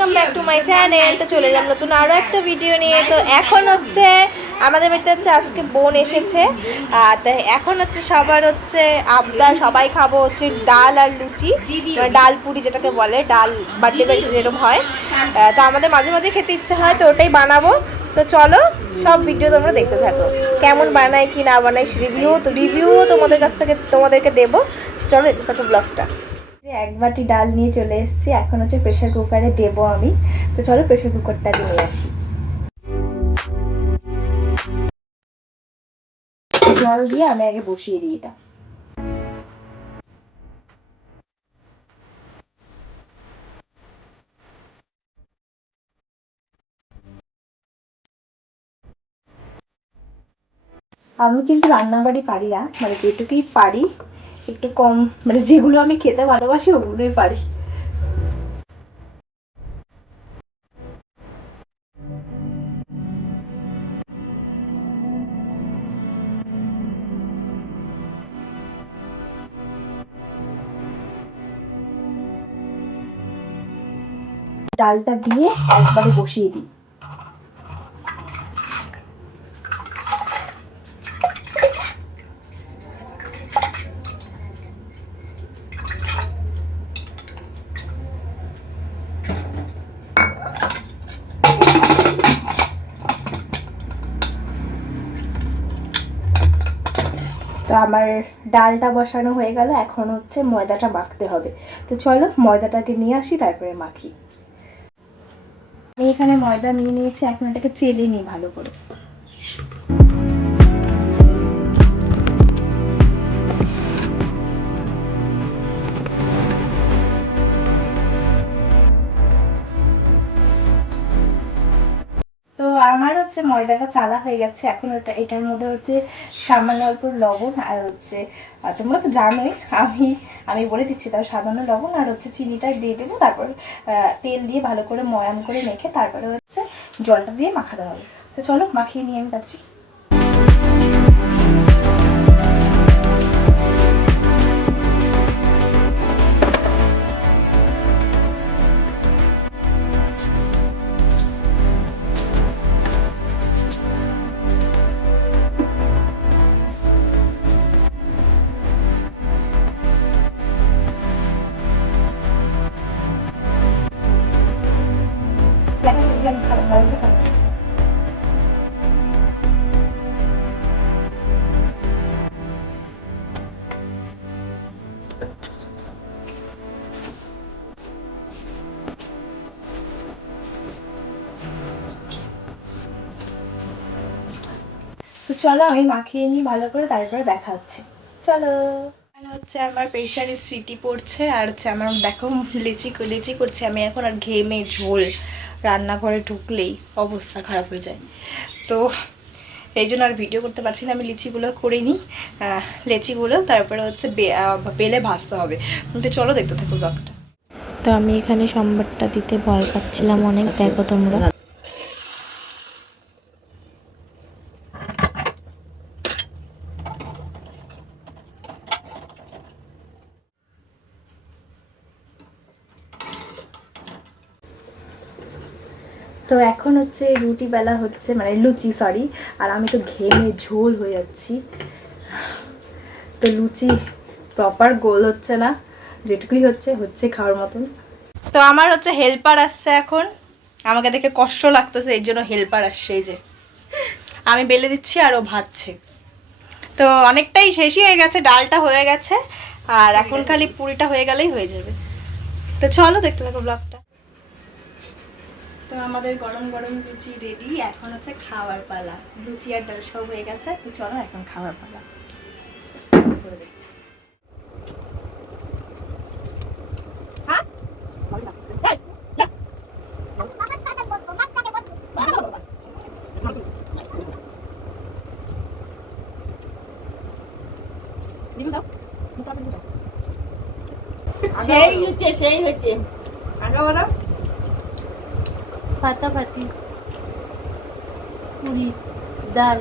Welcome back to my channel তো চলে এলাম নতুন আরও একটা ভিডিও নিয়ে। তো এখন হচ্ছে আমাদের বাড়িতে হচ্ছে আজকে বোন এসেছে। তাই এখন হচ্ছে সবার হচ্ছে আবদার সবাই খাব হচ্ছে ডাল আর লুচি। ডাল পুরি যেটাকে বলে, ডাল বার্থডে বাড়িতে যেরকম হয়। তো আমাদের মাঝে মাঝে খেতে ইচ্ছে হয়, তো ওটাই বানাবো। তো চলো, সব ভিডিও তোমরা দেখতে থাকো। কেমন বানাই কি না বানাই রিভিউ তো রিভিউ তোমাদের কাছ থেকে, তোমাদেরকে দেবো। চলো, দেখতে থাকো ব্লগটা এক বাটি ডাল নিয়ে চলে এসেছি। এখন হচ্ছে প্রেশার কুকারে দেবো আমি। তো চলো প্রেশার কুকারটা নিয়ে আসি। জল দিয়ে আমি আগে বসিয়ে দিই এটা। আমি কিন্তু রান্নাবাড়ি পারি না মানে যেটুকুই পারি একটু কম। মানে যেগুলো আমি খেতে ভালোবাসি ওগুলোই পারি। ডালটা দিয়ে একবারে বসিয়ে দিই। তো আমার ডালটা বসানো হয়ে গেল, এখন হচ্ছে ময়দাটা মাখতে হবে। তো চলো ময়দাটাকে নিয়ে আসি, তারপরে মাখি। আমি এখানে ময়দা নিয়ে নিয়েছি, এখন এটাকে চেলে নিই ভালো করে। আমার হচ্ছে ময়দাটা চালা হয়ে গেছে। এখন ওটা এটার মধ্যে হচ্ছে সামান্য অল্প লবণ আর হচ্ছে তোমরা তো জানোই, আমি আমি বলে দিচ্ছি তাও সাধারণ লবণ আর হচ্ছে চিনিটা দিয়ে দেবো, তারপর তেল দিয়ে ভালো করে ময়াম করে মেখে তারপরে হচ্ছে জলটা দিয়ে মাখাতে হবে। তো চলো মাখিয়ে নিয়ে আমি যাচ্ছি। তো চলো, আমি মাখিয়ে নিই, ভালো করে তারপরে দেখা হচ্ছে। চলো। হচ্ছে আমার প্রেশারে সিটি পড়ছে, আর হচ্ছে আমার দেখো, লিচি লিচি করছে, আমি এখন আর ঘেমে ঝোল। রান্নাঘরে ঢুকলেই অবস্থা খারাপ হয়ে যায়। তো এই জন্য আর ভিডিও করতে পারছি না, আমি লিচিগুলো করে নিই। লিচিগুলো, তারপরে হচ্ছে বেলে ভাজতে হবে। তো চলো দেখতে থাকো ব্লগটা তো আমি এখানে সম্বারটা দিতে ভয় পাচ্ছিলাম অনেক, দেখো তোমরা। তো এখন হচ্ছে রুটি বেলা হচ্ছে মানে লুচি সরি আর আমি তো ঘেমে ঝোল হয়ে যাচ্ছি। তো লুচি প্রপার গোল হচ্ছে না, যেটুকুই হচ্ছে হচ্ছে খাওয়ার মতন। তো আমার হচ্ছে হেল্পার আসছে এখন। আমাকে দেখে কষ্ট লাগতেছে এই জন্য হেল্পার আসছে এই যে। আমি বেলে দিচ্ছি আর ও ভাজছে তো অনেকটাই শেষই হয়ে গেছে, ডালটা হয়ে গেছে, আর এখন খালি পুরিটা হয়ে গেলেই হয়ে যাবে। তো চলো, দেখতে থাকো ব্লগটা তো আমাদের গরম গরম লুচি রেডি এখন হচ্ছে খাওয়ার পালা। লুচি আর ডাল সব হয়ে গেছে তো চলো এখন খাওয়ার পালা। হ্যাঁ? সেই হচ্ছে সেই হচ্ছে। আগে বলো ফাটাফাটি পুরি ডাল।